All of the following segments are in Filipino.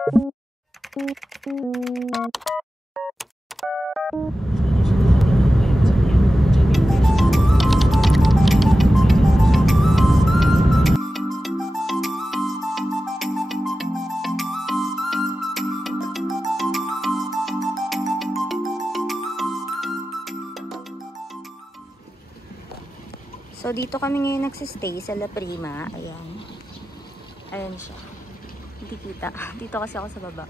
So, dito kami ngayon nagsistay sa La Prima. Ayan. Ayan siya. Hindi kita. Dito kasi ako sa baba.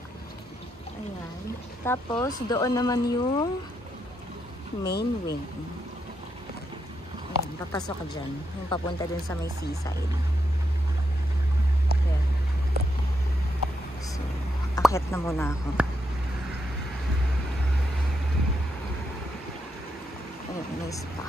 Ayan. Tapos, doon naman yung main wing. Ayan. Papasok ka dyan. Yung papunta dun sa may seaside. Ayan. So, akit na muna ako. Ayan. May spa.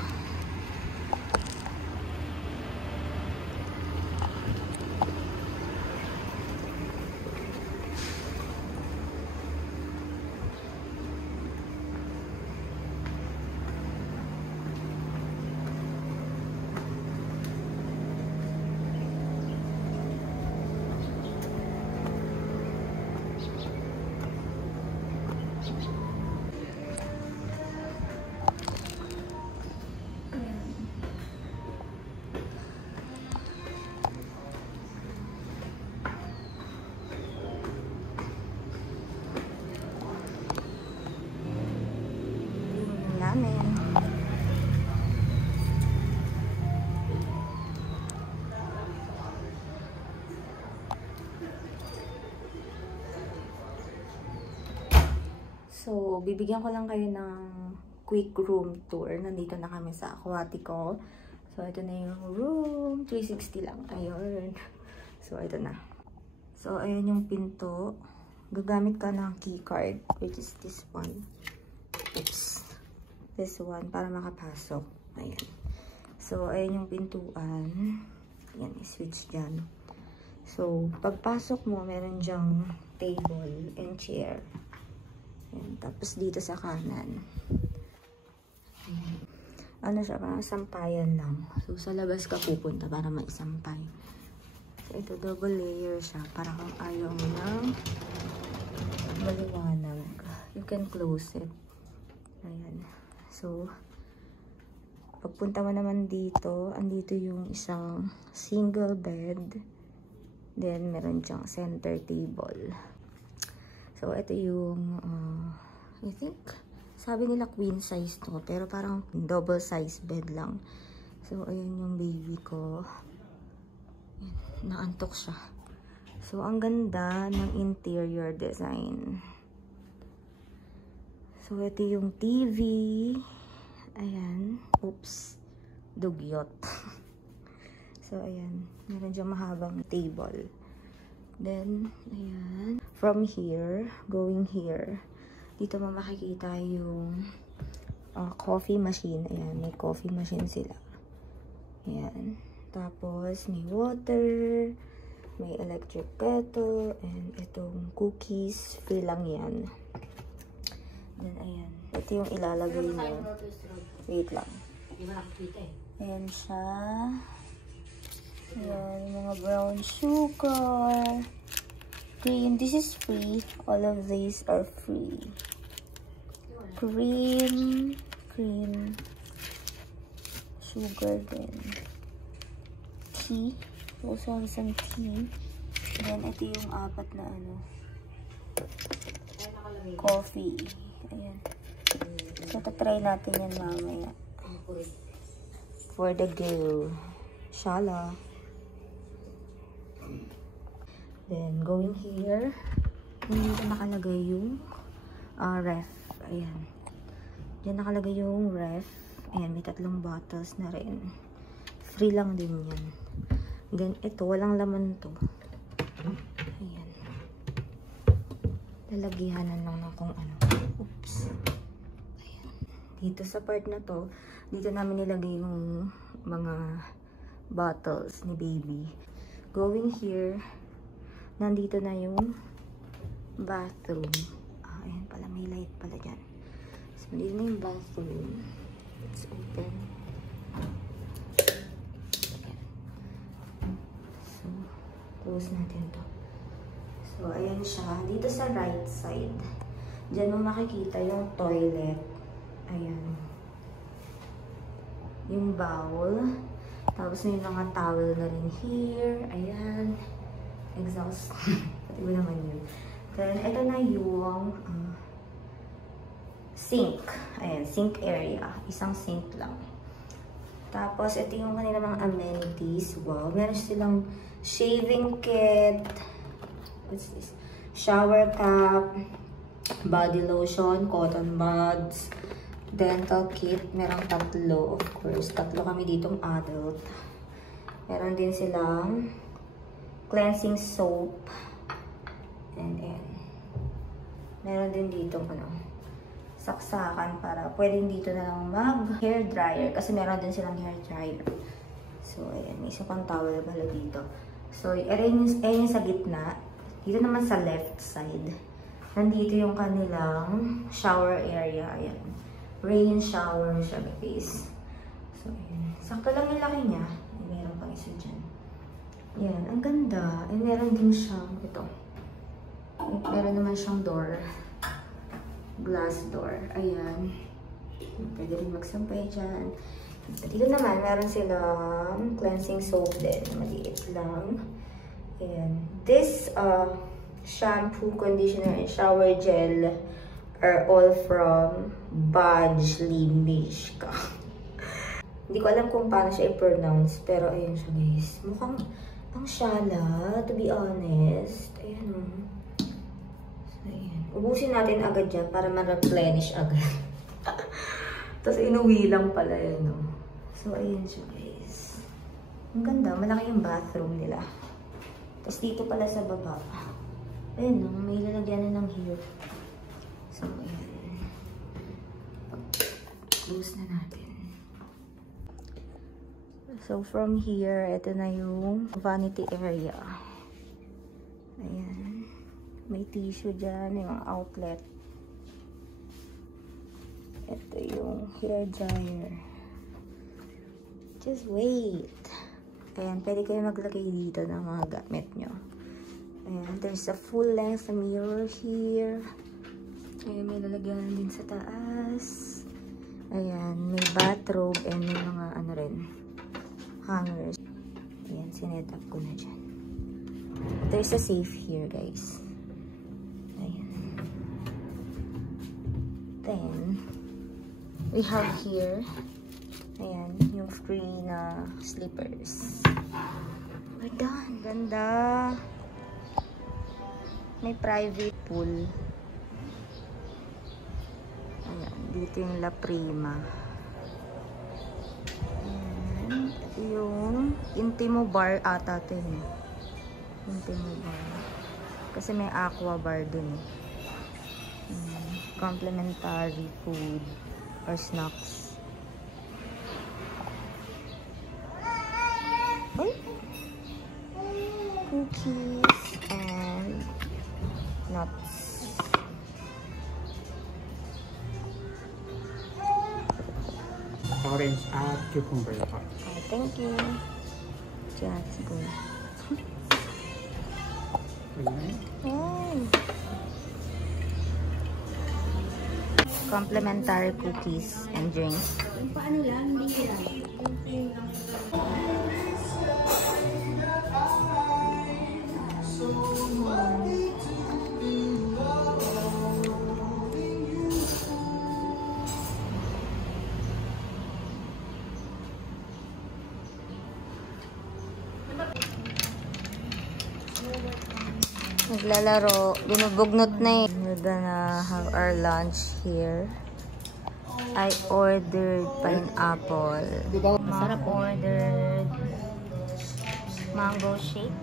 Namin. So, bibigyan ko lang kayo ng quick room tour. Nandito na kami sa Aquatico. So, ito na yung room. 360 lang. Ayun. So, ito na. So, ayan yung pinto. Gagamit ka ng keycard, which is this one. Oops. This one, para makapasok. Ayan. So, ayan yung pintuan. Ayan, switch dyan. So, pagpasok mo, meron dyang table and chair. Ayan. Tapos, dito sa kanan. Ayan. Ano siya, parang sampayan lang. So, sa labas ka pupunta para maisampay. So, ito, double layer siya. Para kung ayaw mo ng maliwanag. You can close it. Ayan. So, pagpunta mo naman dito, andito yung isang single bed. Then, meron dyang center table. So, ito yung, I think, sabi nila queen size to. Pero parang double size bed lang. So, ayan yung baby ko. Ayan, naantok siya. So, ang ganda ng interior design. So, ito yung TV. Ayan. Oops. Dugyot. So, ayan. Meron dyan mahabang table. Then, ayan. From here, going here, dito mo makikita yung coffee machine. Ayan. May coffee machine sila. Ayan. Tapos, may water. May electric kettle. And itong cookies. Free lang yan. Then, ayan. Ito yung ilalagay mo. Wait lang. Ayan siya. Ayan, yung mga brown sugar. Cream. This is free. All of these are free. Cream. Cream. Sugar din. Tea. Also have some tea. Then, ito yung apat na ano. Coffee. Ayan. So, tatry natin yan mamaya. For the girl. Shala. Then, going here. Dito nakalagay yung ref. Ayan. Diyan nakalagay yung ref. Ayan, may 3 bottles na rin. Free lang din yan. Then, ito, walang laman to. Ayan. Lalagyanan lang ng kung ano. Oops. Ayan. Dito sa part na to, dito namin nilagay yung mga bottles ni baby. Going here, nandito na yung bathroom. Ayan pala, may light pala dyan. So, dito na yung bathroom. Let's open. Ayan. So, close natin to. So, So, ayan siya. Dito sa right side, dyan mo makikita yung toilet. Ayan. Yung bowl. Tapos may mga towel na rin here. Ayan. Exhaust. Pati ba naman yun. Then, ito na yung sink. Ayan, sink area. Isang sink lang. Tapos, ito yung kanila mga amenities. Wow, meron silang shaving kit. What's this? Shower cap. Body lotion. Cotton buds. Dental kit. Merong 3. Of course, 3 kami ditong adult. Meron din silang cleansing soap. And meron din dito saksakan para pwedeng dito na lang mag hair dryer kasi meron din silang hair dryer. So ayan, may isa pang towel pala dito. So ayan yung sa gitna. Dito naman sa left side, nandito yung kanilang shower area. Ayan, rain shower siya guys. So ayan, sakto lang yung laki niya. Meron pang isa dyan. Ayan, ang ganda. And meron din siyang ito. Meron naman siyang door. Glass door. Ayan. Pwede rin magsampay dyan. Dito naman, meron silang cleansing soap din. Maliit lang. Ayan. This shampoo, conditioner, and shower gel are all from Bajli Mishka. Hindi ko alam kung paano siya i-pronounce. Pero ayun siya guys. Mukhang ang shala, to be honest. Ayan o. So, ayan. Ubusin natin agad dyan para ma-replenish agad. Tapos inuwi lang pala yun, no? So, ayan siya, guys. Ang ganda. Malaki yung bathroom nila. Tapos dito pala sa baba. Ayan, no? May lalagyan na ng hair. So, ayan. Close na natin. So, from here, ito na yung vanity area. Ayan. May tissue dyan, yung outlet. Ito yung hair dryer. Just wait. Ayan, pwede kayo maglagay dito ng mga gamit nyo. Ayan, there's a full-length mirror here. Ayan, may lalagyan din sa taas. Ayan, may bathrobe and may mga ano rin, hangers. Ayan, sinet up ko na dyan. There's a safe here, guys. Ayan. Then, we have here, ayan, yung free na slippers. We're done. Ganda. May private pool. Ayan, dito yung La Prima. Yung Intimo bar ata ito yun. Intimo bar. Kasi may aqua bar dun. Complimentary food or snacks. Ay! Cookies and nuts. Orange at cucumber. Thank you. Just go. Complimentary cookies and drinks. Paano lang? Naglalaro, binubugnot na eh. We're gonna have our lunch here. I ordered pineapple. Masarap. Ordered mango shake.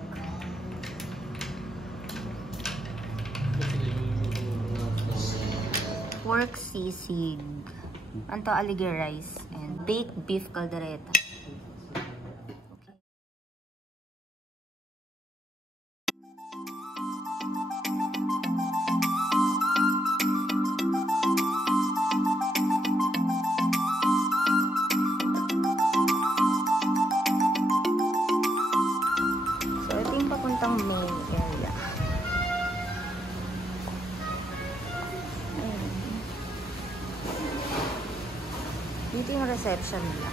Pork sisig. Anto aligay rice and baked beef caldereta. Papuntang main area. Dito yung reception nila.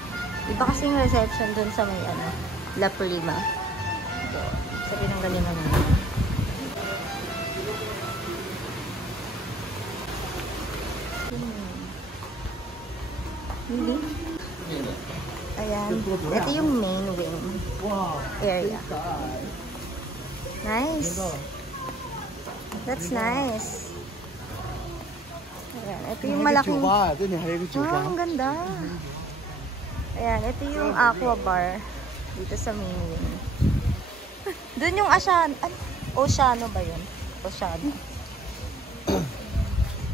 Iba kasi yung reception dun sa may ano, La Prima. So, sabi ng ganyan naman. Really? Ayan. Ito yung main wing area. Nice. That's nice. Ayan. Ito yung malaking... Oh, ang ganda. Ayan. Ito yung aqua bar dito sa main wing. Doon yung Oceano ba yun? Oceano.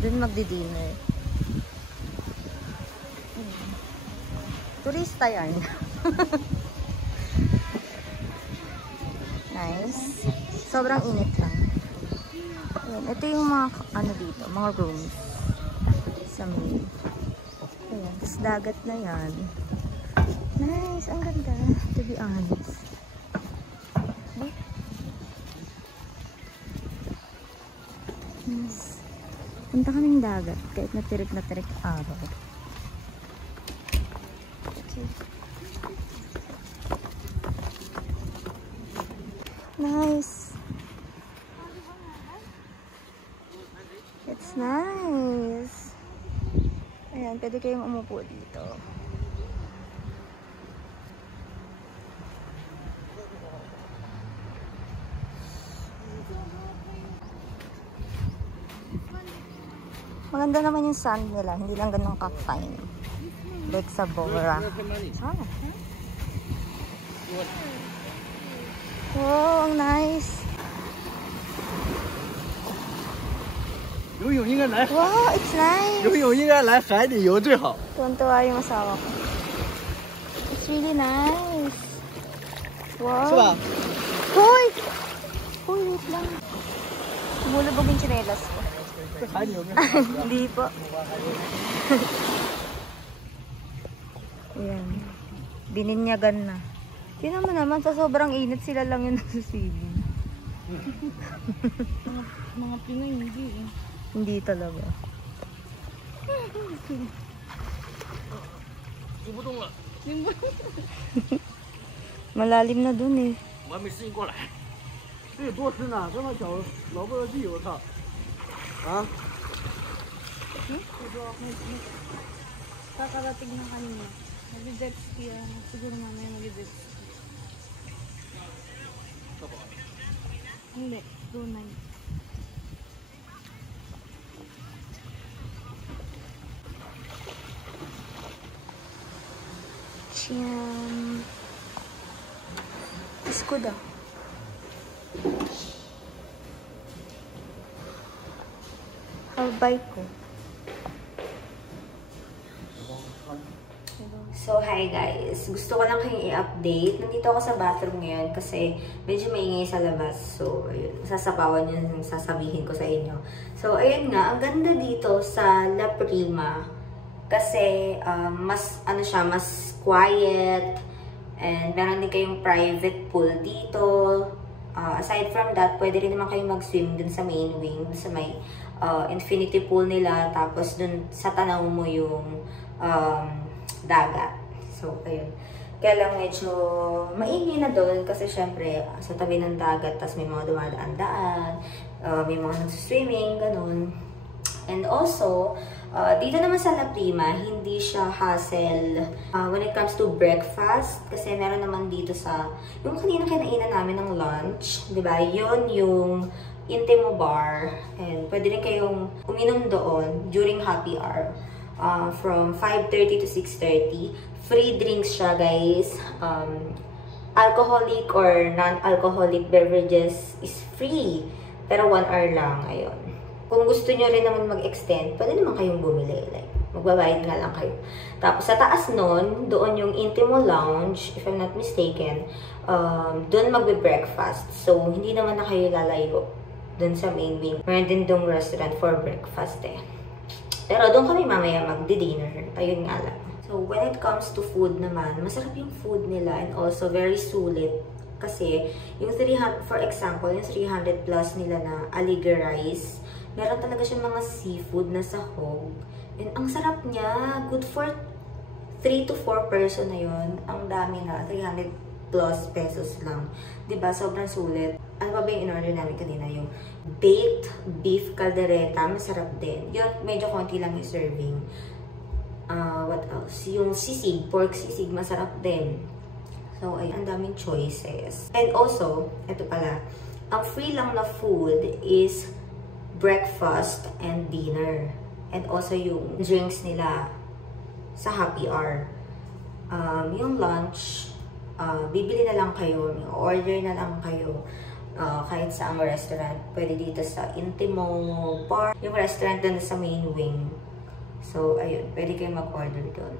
Doon magdi-dinner. Turista yan. Nice. Sobrang init lang. Ayan. Ito yung mga ano dito, mga rooms sa main. Ayan. Tapos dagat na yan. Nice. Ang ganda. To be honest. Nice. Punta kaming dagat kahit natirik araw. Okay. Nice. It's nice. Ayan, pwede kayong umupo dito. Maganda naman yung sand nila, hindi lang ganun ka-fine. Like sa Bora. Wow, ang nice. Wow, it's nice. 游泳应该来海里游最好。 Tuwan-tuwa yung asawa ko. It's really nice. Wow. 是吧？ Hoy! Hoy, wait lang. Lumulubog yung tsinelas ko. 这海里有没有？ Hindi po. Ayan. Bininyagan na. Tingnan mo naman, sa sobrang init sila lang yung nasusilin. Mga Pinoy, hindi eh. Hindi talaga. 游不动了， Malalim na dun eh. 我还没适应过来。这有多深呢？这么小，老不着地，我操！啊？ Kakarating na kanina. Mag-jet ski yan. Siguro mamaya mag-jet ski. Hindi, tunay. Siyam. Iskuda. Halbay ko. So, hi guys. Gusto ko lang kayong i-update. Nandito ako sa bathroom ngayon kasi medyo maingay sa labas. So, ayun. Sasapawan yun yung sasabihin ko sa inyo. So, ayun nga. Ang ganda dito sa La Prima. Kasi, mas, ano siya, mas quiet. And, meron din kayong private pool dito. Aside from that, pwede rin naman kayong mag-swim dun sa main wing. Dun sa may infinity pool nila. Tapos, dun sa tanaw mo yung dagat. So, ayun. Kaya lang medyo maingay na doon kasi syempre sa tabi ng dagat, tas may mga dumadaan-daan, may mga nag-swimming, ganun. And also, dito naman sa La Prima, hindi siya hassle when it comes to breakfast. Kasi meron naman dito sa, yung kanina kinainan namin ng lunch, di ba? Yun yung Intimo Bar. And pwede rin kayong uminom doon during happy hour. From 5:30 to 6:30. Free drinks siya, guys. Alcoholic or non-alcoholic beverages is free. Pero 1 hour lang. Ayun. Kung gusto nyo rin naman mag-extend, pwede naman kayong bumili. Like, magbabayad nga lang kayo. Tapos, sa taas nun, doon yung Intimo Lounge, if I'm not mistaken, doon magbe-breakfast. So, hindi naman na kayo lalayo doon sa main wing. Meron din doong restaurant for breakfast eh. Pero doon kami mamaya magdi-dinner. Ayun nga lang. So, when it comes to food naman, masarap yung food nila and also very sulit. Kasi, yung 300, for example, yung 300 plus nila na aligar rice, meron talaga siyang mga seafood na sahog. And ang sarap niya. Good for 3 to 4 person na yun. Ang dami na, 300 plus pesos lang. Diba? Sobrang sulit. Ano pa ba yung in-order namin kanina? Yung baked beef caldereta. Masarap din. Yun, medyo konti lang yung serving. What else? Yung sisig, pork sisig, masarap din. So, ayun, ang daming choices. And also, ito pala, ang free lang na food is breakfast and dinner. And also yung drinks nila sa happy hour. Yung lunch, bibili na lang kayo, order na lang kayo kahit sa ang restaurant. Pwede dito sa Intimo Bar, yung restaurant doon sa main wing. So, ayun, pwede kayo mag-order doon.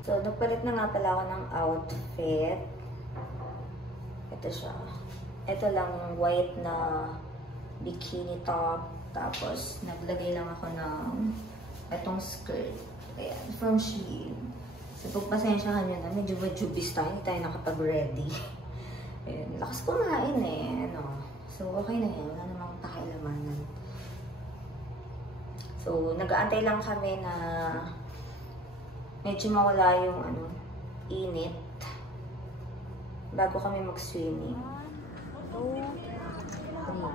So, nagpalit na nga pala ako ng outfit. Ito siya. Ito lang, white na bikini top. Tapos, naglagay lang ako ng itong skirt. Ayan, from Shein. So, pagpasensyahan nyo na, medyo jubis tayo. Hindi tayo nakapag-ready. Ayan, lakas kumain eh. Ano. So, okay na yan. Wala namang pakilamanan. So, nag-aantay lang kami na medyo mawala yung init bago kami mag-swimming. Ito naman.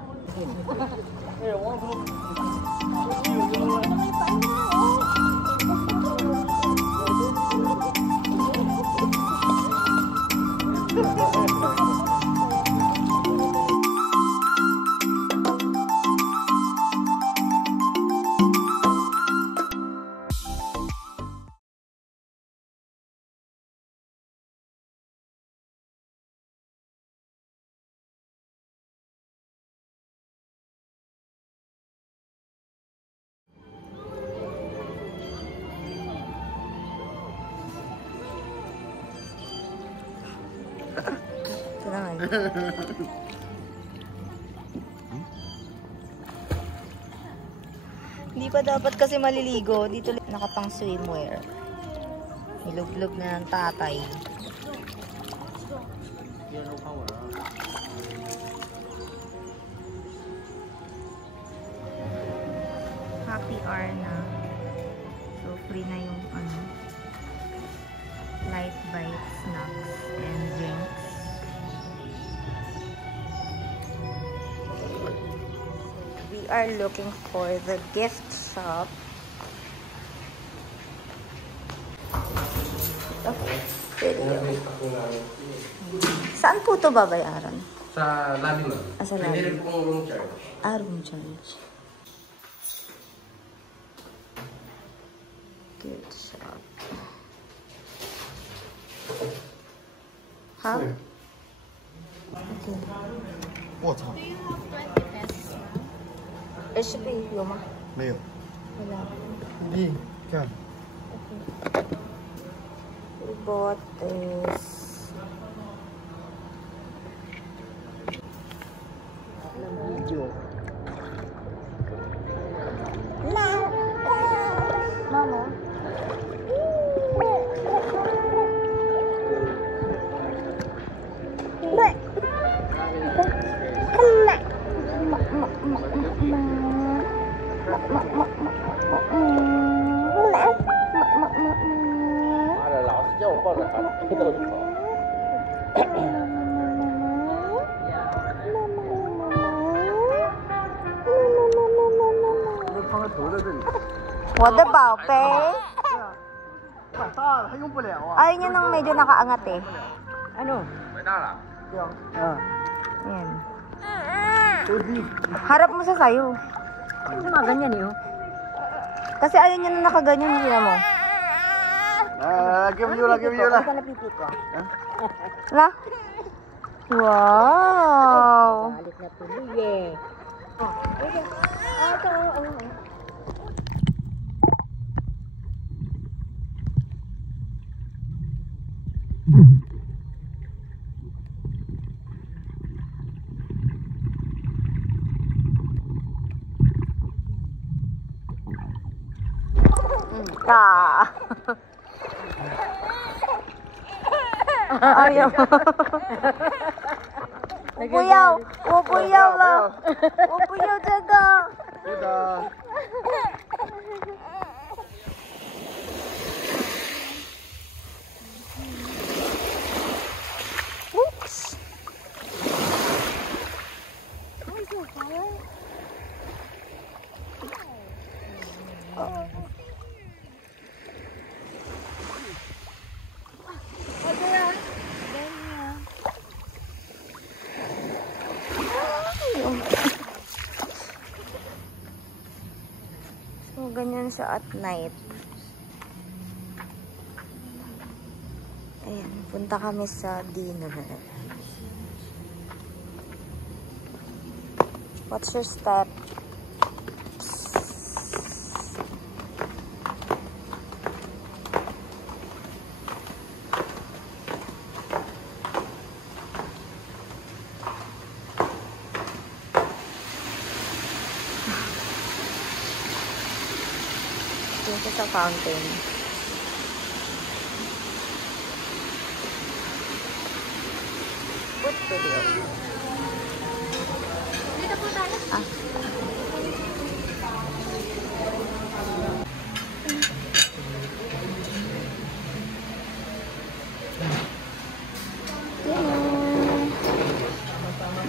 Hindi pa dapat kasi maliligo. Dito nakapang swimwear. Nilublog na ng tatay. Happy hour na. So free na yung light bite snacks and drinks. We are looking for the gift shop. Okay. Saan po ito babayaran? Sa lalim na. Sa lalim. Hindi rin pong room charge. Room charge. Gift shop. How? Okay. 我操， HP 有吗？没有。 Wala.你看， We bought this. Mama. What the 宝贝? 太大了，还用不了啊。 Ayaw niya nang medyo nakaangat eh. Ano? 没大了。 Yan. 手机。 Harap mo sa sayo. Kasi mga ganyan eh. Kasi ayaw niya na nakaganyan, hindi na mo. Give you lah, give you lah. La? Wow! Balik na tuloy eh. Ah! Ayaw. Upuyaw! Upuyaw lang! Upuyaw jaga! 是的。ganyan siya at night. Ayan, punta kami sa dinner. What's your step? Dito sa fountain. Good video. Dito po tayo. Ah.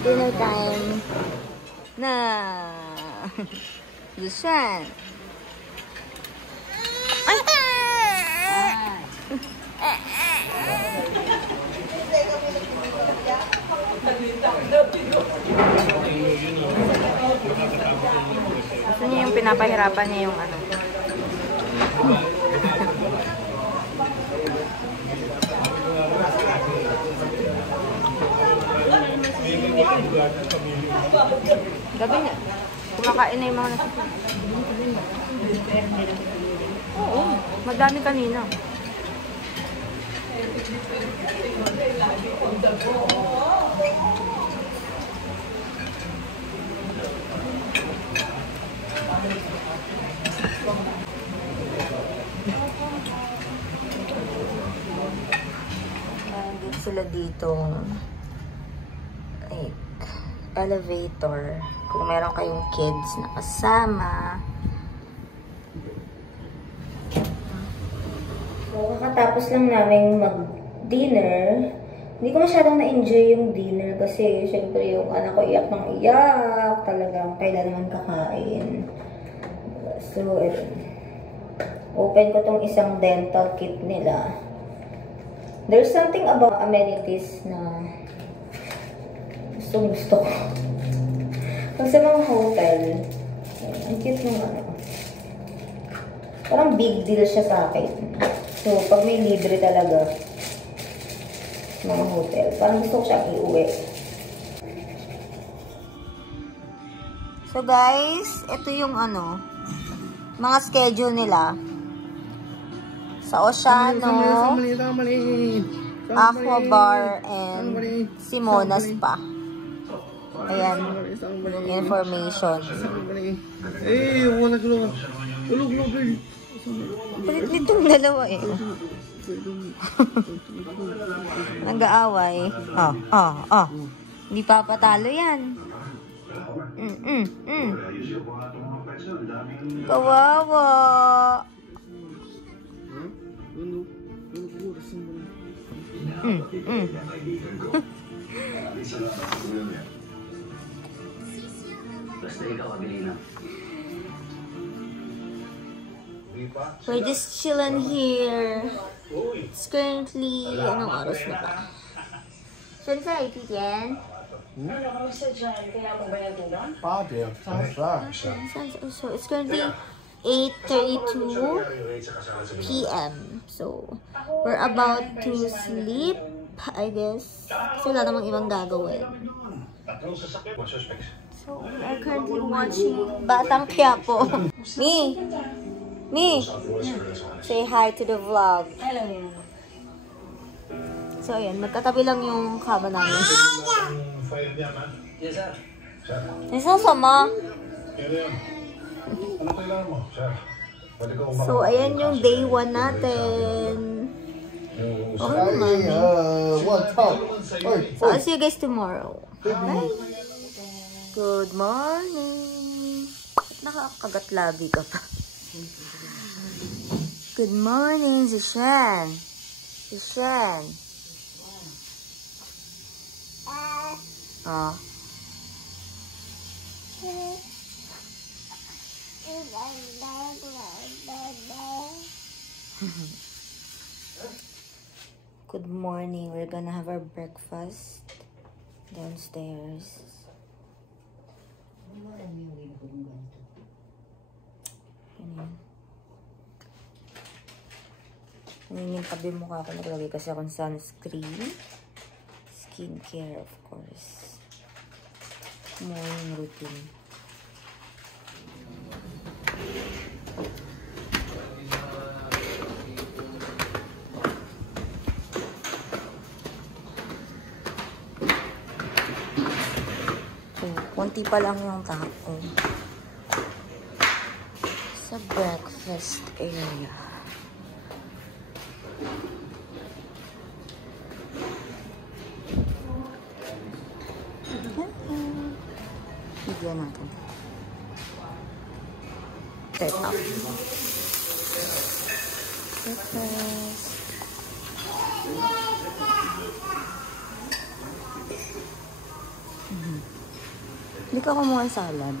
Dinner time. Na. Lucian. Gusto niya yung pinapahirapan niya yung ano. Gabi na. Kumakain na yung mga nasusunod. Oo. Madami kanina. Nandito sila dito. Like, elevator. Kung meron kayong kids na kasama. So, kakatapos lang namin mag-dinner. Hindi ko masyadong na-enjoy yung dinner kasi syempre yung anak ko iyak ng iyak. Talagang kailan naman kakain. So, open ko tong isang dental kit nila. There's something about amenities na gusto ko. Pag sa mga hotel, ang cute ng ano. Parang big deal siya sa akin. So, pag may libre talaga sa mga hotel, parang gusto ko siyang iuwi. So guys, ito yung ano, mga schedule nila. Sa Oceano, Aqua Bar, and Simona Spa. Ayan, information. Palit nitong dalawa eh. Nag-aaway. Hindi papatalo yan. Kawawa. We're just chilling here. It's currently, anong oras na ba? Saan sa itiyan? So it's currently 8:32 p.m. So we're about to sleep, I guess. Kasi wala namang ibang gagawin. So we are currently watching Batang Quiapo. Me, say hi to the vlog. Hello. So ayan, magkatabi lang yung kama namin. Isa sama. So ayan yung day 1 natin. Okay naman. So I'll see you guys tomorrow. Bye. Good morning. Nakakagat labi ka pa. Good morning, Zishan. Zishan. Oh. Good morning. We're gonna have our breakfast downstairs. Ganyan. Naninintabi mukha ko. Naglagay kasi akong sunscreen. Skincare, of course. Morning routine. Konti pa lang yung tao sa breakfast area. Bigyan natin. Set up. Breakfast. Hindi ka kumuha ng salad.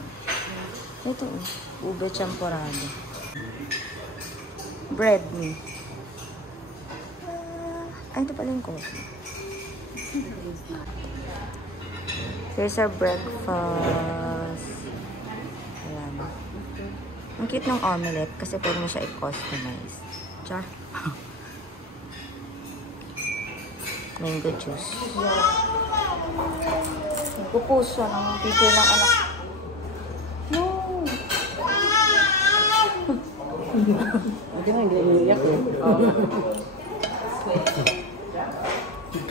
Ito, ube champorado. Bread me. Ay, ito pala yung coffee. Here's our breakfast. Ayan. Ang cute ng omelette kasi pwede mo siya i-customize. Char. Mango juice. Nagpo-post siya ng picture ng anak. No! Hindi nga, hindi umiiyak eh.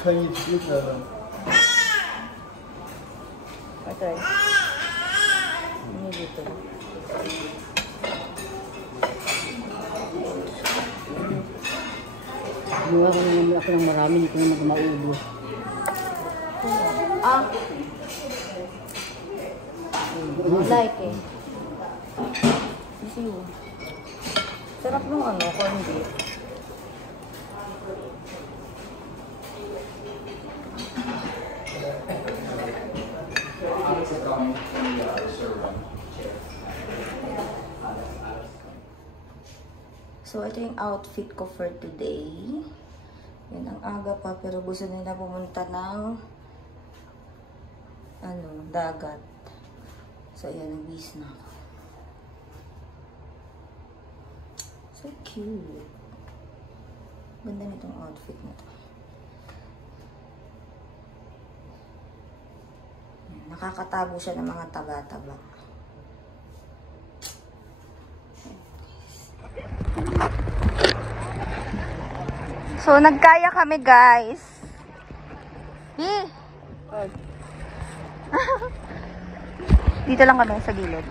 可以吃的。 Ito eh. Ano dito? Buha ko naman ako ng marami, hindi ko naman maubos. Ah! Like eh. Isi yun. Sarap nung ano, corn beef. So, ito yung outfit ko for today. Yan, ang aga pa, pero gusto nila pumunta ng dagat. So, ayan, nag-bis na ako. So cute. Ganda nitong outfit na to. Yan, nakakatago siya ng mga taba-taba. So, nagkaya kami, guys. Dito lang kami sa gilid.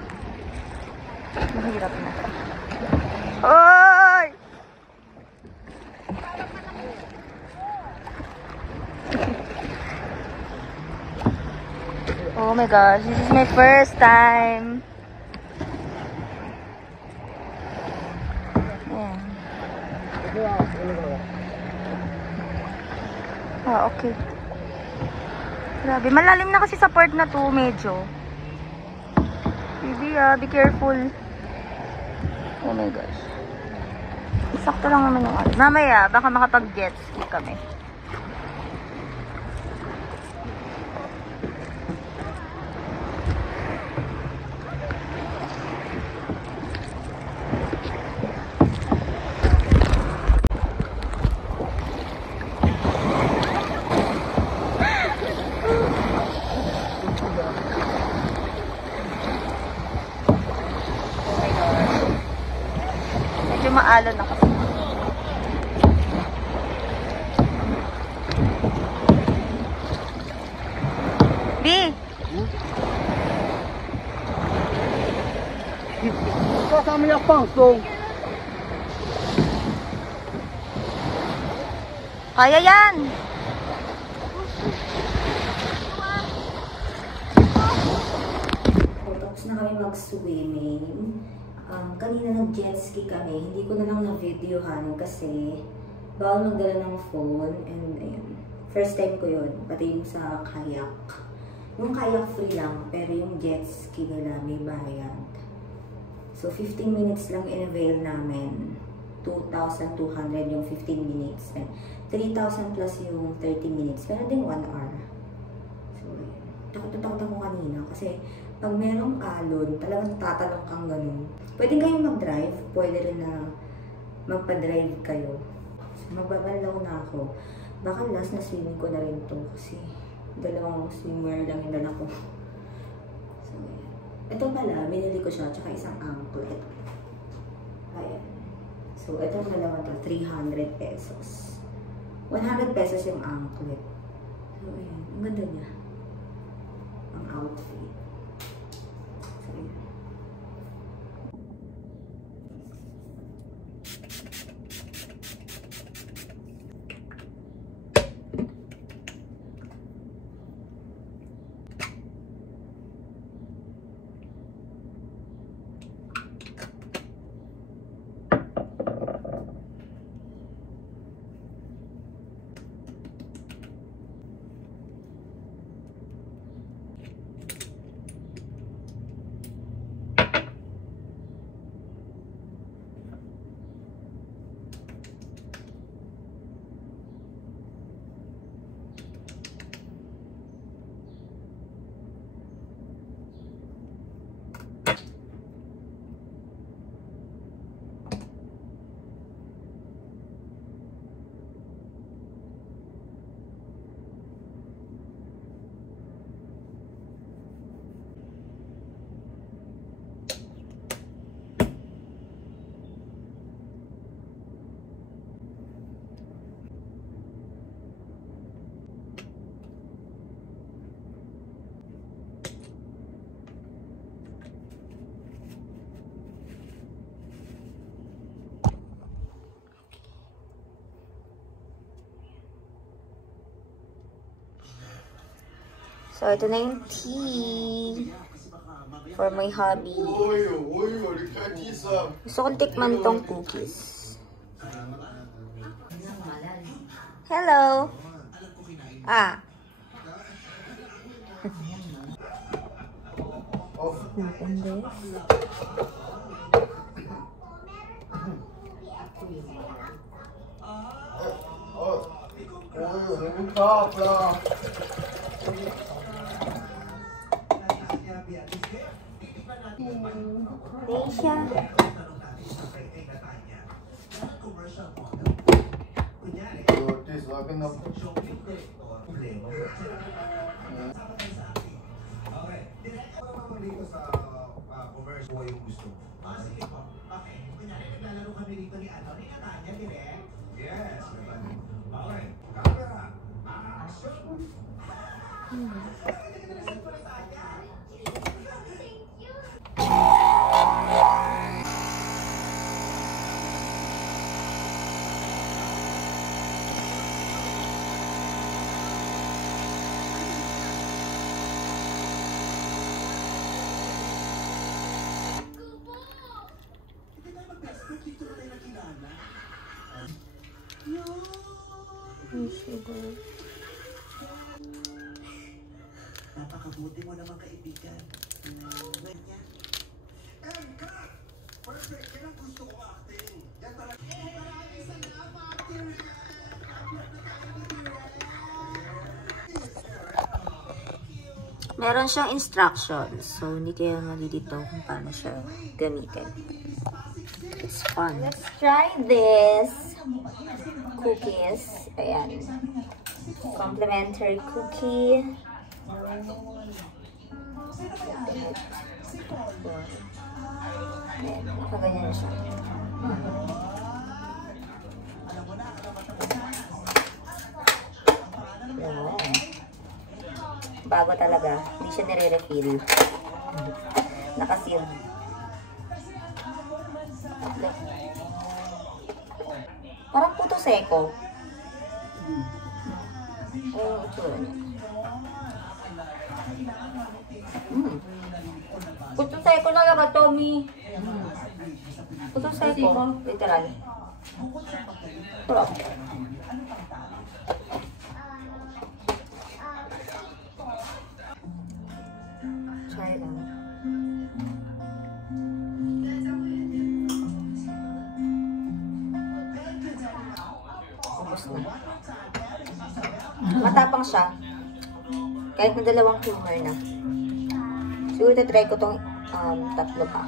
Mahirap na. Oy! Oh my gosh, this is my first time. Ayan. Ah, okay. Grabe, malalim na kasi sa part na to, medyo. Baby, be careful. Oh my gosh. Sakto lang naman yung ano. Mamaya, baka makapag-jet ski kami. Maalon ako. B! Ikaw sa amin yung pangsong. Kaya yan! Tapos na kami mag-swimming. Kanina nag-jet ski kami, hindi ko na lang na-videohan kasi bawal magdala ng phone and ayun. First time ko yun, pati yung sa kayak. Yung kayak free lang, pero yung jet ski nila may bayad. So 15 minutes lang in-avail namin. 2,200 yung 15 minutes. 3,000 plus yung 30 minutes. Pero din 1 hour. So, takot ako kanina kasi pag merong alon, talagang tatalong kang ganun. Pwede kayong mag-drive, pwede rin na magpa-drive kayo. So, magbabalaw na ako. Baka last na swimming ko na rin to kasi dalawang swimwear lang yung dala ko. So, ayan. Ito pala, binili ko siya, tsaka isang anklet. Ayan. So, itong dalawa to, 300 pesos. 100 pesos yung anklet. So, ayan. Ang ganda niya. Ang outfit. So, ayan. So, ito na yung tea for my hobby. Gusto kong tikman tong cookies. Hello! Ah! Open this. Nisha. Napakabuti mo naman kaibigan. Perfect! Yan ang gusto ko acting. Yan talaga. Maraming salamat, Direk! Meron siyang instructions. So, hindi kayo malilito kung paano siya gamitin. It's fun. Let's try this cookies. Ayan. Complimentary cookie. Ayan. Nakaganyan siya. Ayan. Bago talaga. Hindi siya nire-refill. Nakaseal. Parang puto seko. Oh, itsura niya. Puto seko talaga, Tommy. Puto seko. Literal. Sarap. Try lang. Ubus na. Matapang siya. Kahit na dalawang humor na. Siguro try ko tong tatlo pa.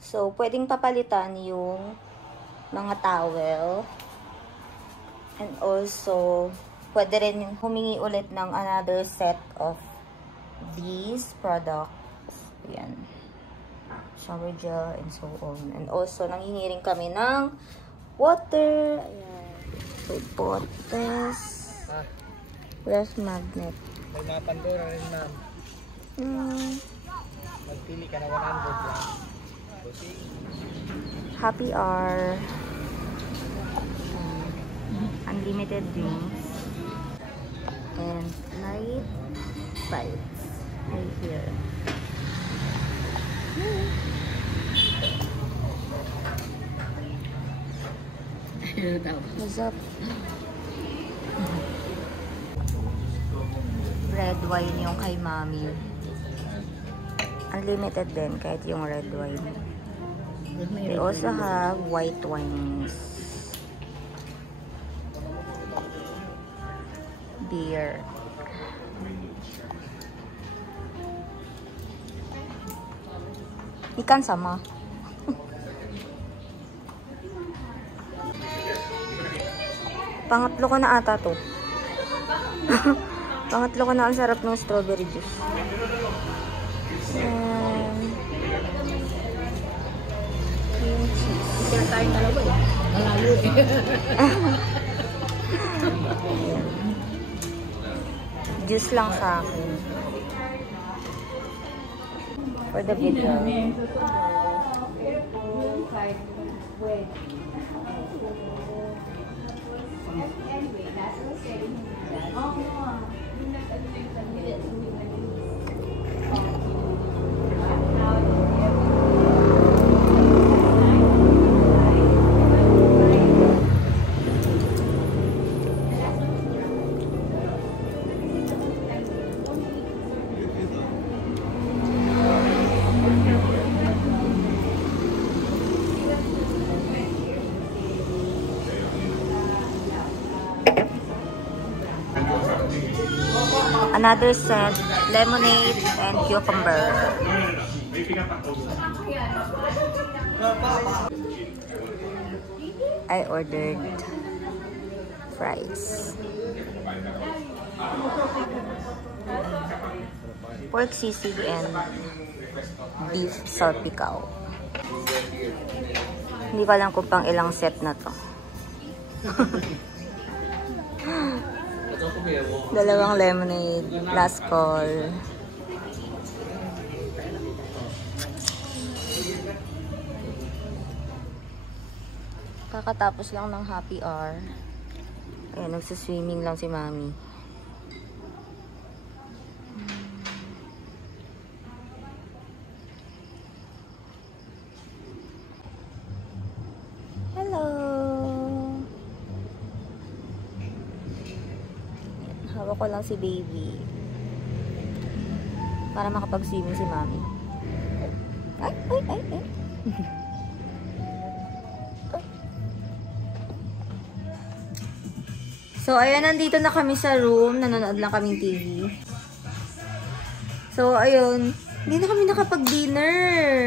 So, pwedeng papalitan yung mga towel. And also, pwede rin humingi ulit ng another set of these products. Ayan. Shower gel and so on. And also, nangingi rin kami ng water. Ayan. So, bought this. Where's magnet? May mga Pandora rin, ma'am. Magpili ka na 100 lang. Happy Hour. Unlimited drinks. And night bites. Right here. What's up? Red wine yung kay Mami. Unlimited din kahit yung red wine. They also have white wines. Beer. Ikan sama. Pangatlo ko na ata to. Pangatlo ko na, ang sarap ng strawberry juice. Cream cheese. Kaya tayong dalawa eh. Malalo eh. Juice lang sa akin. For the video. Another set, lemonade and cucumber. I ordered fries. Pork sisig and beef salpicao. Hindi ko alam kung pang ilang set na to. Dalawang lemonade, last call. Kakatapos lang ng happy hour. Ayan, nagsaswimming lang si Mami. Hello! Hawak ko lang si baby. Para makapag-swimming si Mami. Ay, ay, ay, ay. So, ayan, nandito na kami sa room. Nanonood lang kaming TV. So, ayun. Hindi na kami nakapag-dinner.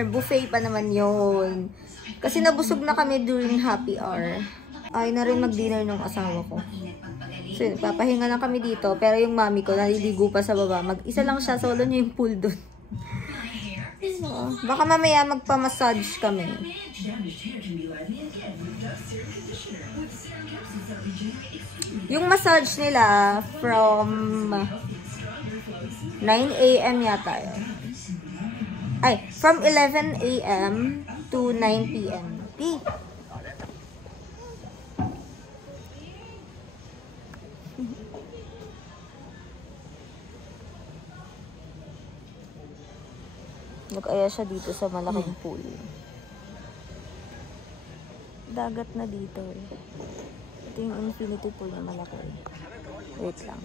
Buffet pa naman yon. Kasi nabusog na kami during happy hour. Ay na rin mag-dinner ng asawa ko. So, papahinga lang kami dito. Pero yung mami ko, naliligo pa sa baba. Mag-isa lang siya. Solo niya yung pool dun. Baka mamaya magpa-massage kami. Yung massage nila from 9 AM yata yun. Ay, from 11 AM to 9 PM. Nag-aya siya dito sa malaking pool. Dagat na dito eh. Ito yung infinity pool na malaki. Wait lang.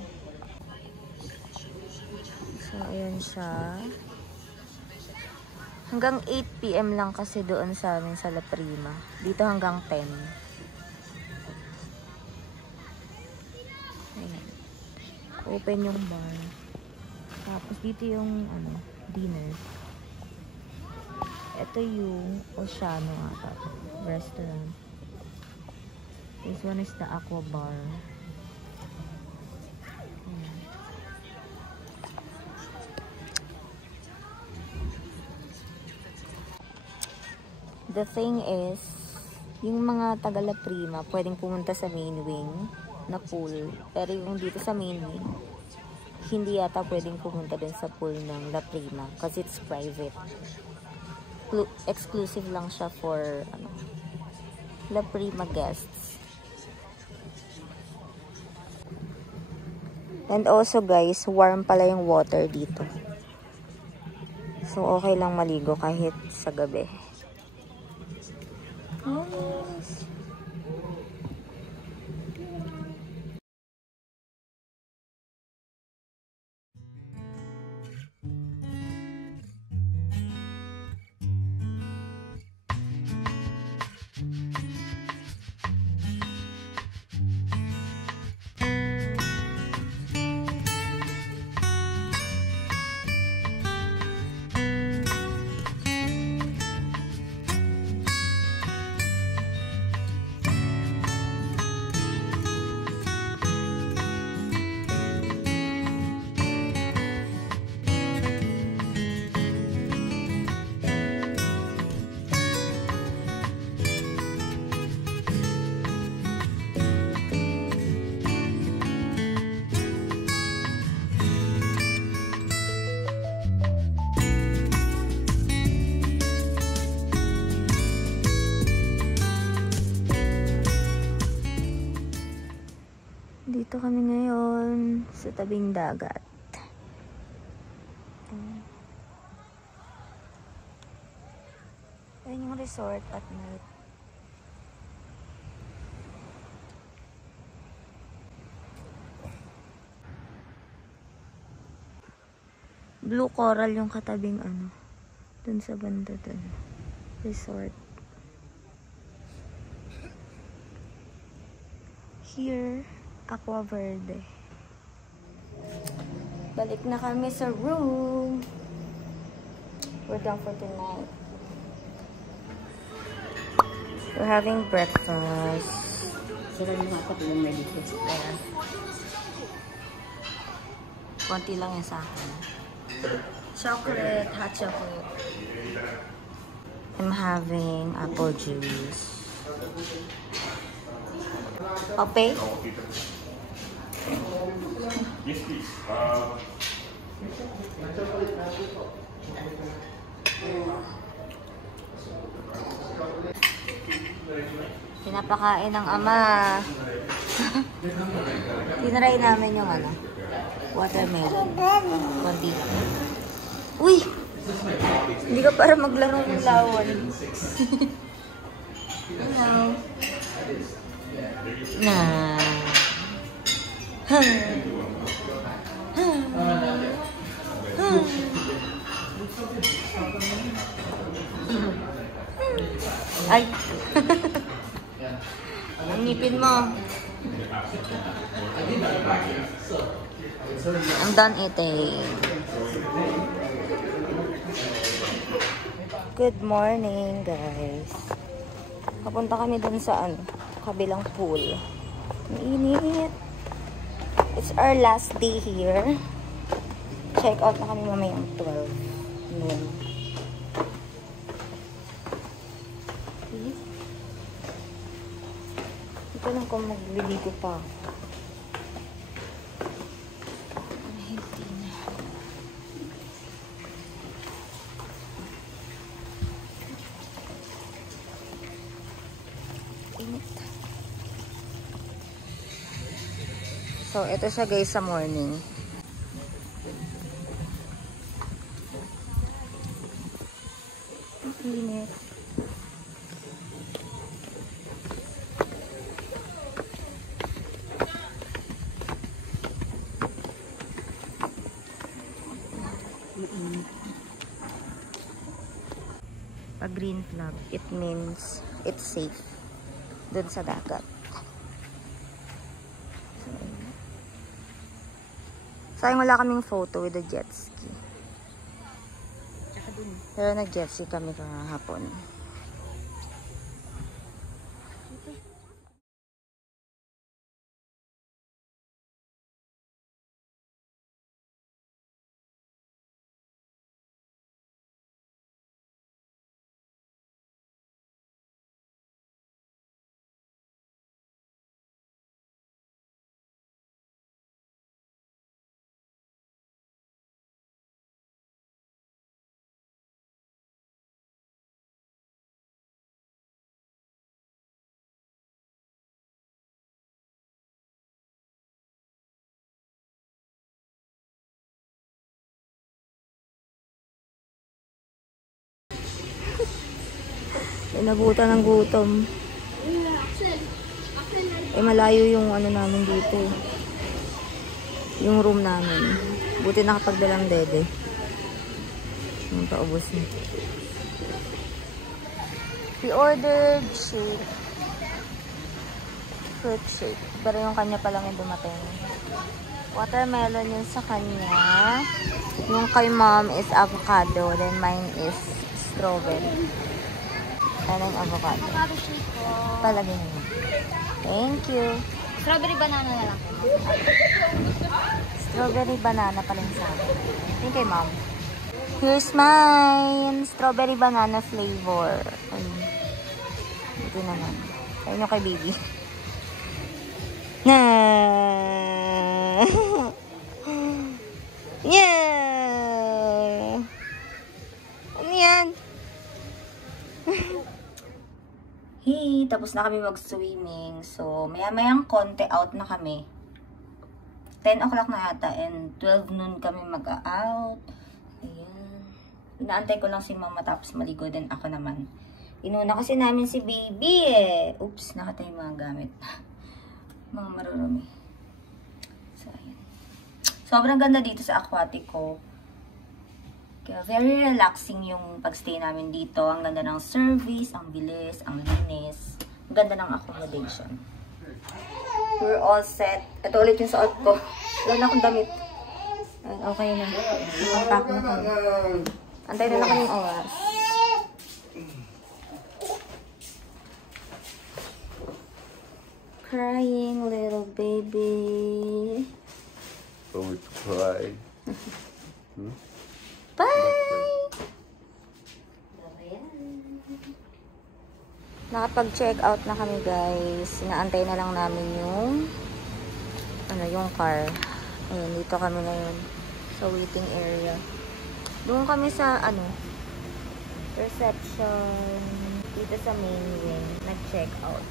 So, ayan siya. Hanggang 8 PM lang kasi doon sa amin sa La Prima. Dito hanggang 10. Ayan. Open yung bar. Tapos dito yung dinner. Ito yung Oceano ata. Restaurant. This one is the aqua bar. The thing is, yung mga taga La Prima, pwedeng pumunta sa main wing na pool. Pero yung dito sa main wing, hindi yata pwedeng pumunta dun sa pool ng La Prima kasi it's private. Exclusive lang siya for La Prima guests. And also guys, warm pala yung water dito. So okay lang maligo kahit sa gabi. Yes. Dito kami ngayon sa tabing dagat. Ayan yung resort at night. Blue coral yung katabing dun sa banda dun. Resort. Here, Aqua Verde. Balik na kami sa room. We're done for tonight. We're having breakfast. Sarap yung ako tulong na dito. Ayan. Konti lang yan sa akin. Chocolate, hot chocolate. I'm having apple juice. Okay? Yes, please. Pinapakain ng ama. Tinry namin yung watermelon. Konti lang. Uy! Hindi ka para maglaro ng lawan. Hello. Nah. Ay. Ang ngipin mo. I'm done eating. Good morning, guys. Papunta kami dun sa kabilang pool. Ang init. It's our last day here. Check out na kami mamayang 12 noon. Hindi ko lang kung magliligo pa. So, ito siya guys sa morning. Ang init. Pag green flag, it means it's safe dun sa dagat. Sayang wala kaming photo with the jet ski. Pero nag-jet ski kami kahapon. Inabutan ng gutom. Eh, malayo yung ano namin dito. Yung room namin. Buti nakapagdalang dede. Yung paubos niya. We ordered shake. Fruit shake. Pero yung kanya pa lang yung dumating. Watermelon yun sa kanya. Yung kay mom is avocado. Then mine is strawberry. Ano yung avocado? Avocado shake po. Palagay mo. Thank you. Strawberry banana na lang po. Strawberry banana pa lang sa akin. Thank you, mom. Here's mine. Strawberry banana flavor. Ayun. Ito naman. Ayun yung kay baby. Na. Yeah. Ano yan? Hey, tapos na kami mag-swimming. So, maya-mayang konti out na kami. 10 o'clock na yata and 12 noon kami mag-out. Ayan. Inaantay ko lang si mama tapos maligo din ako naman. Inuna kasi namin si baby eh. Oops, nakatay yung mga gamit. Mga marurumi. So, ayan. Sobrang ganda dito sa Aquatico. Kaya very relaxing yung pagstay namin dito. Ang ganda ng service, ang bilis, ang linis. Ang ganda ng accommodation. We're all set. Ito ulit yung suot ko. Wala na akong damit. Ayan, okay na. Unpack na kami. Antay na lang kaming oras. Crying little baby. Going to cry. Bye! Nakapag-check out na kami guys. Inaantay na lang namin yung car. Ayun, dito kami ngayon sa waiting area. Doon kami sa reception dito sa main wing. Nag-check out.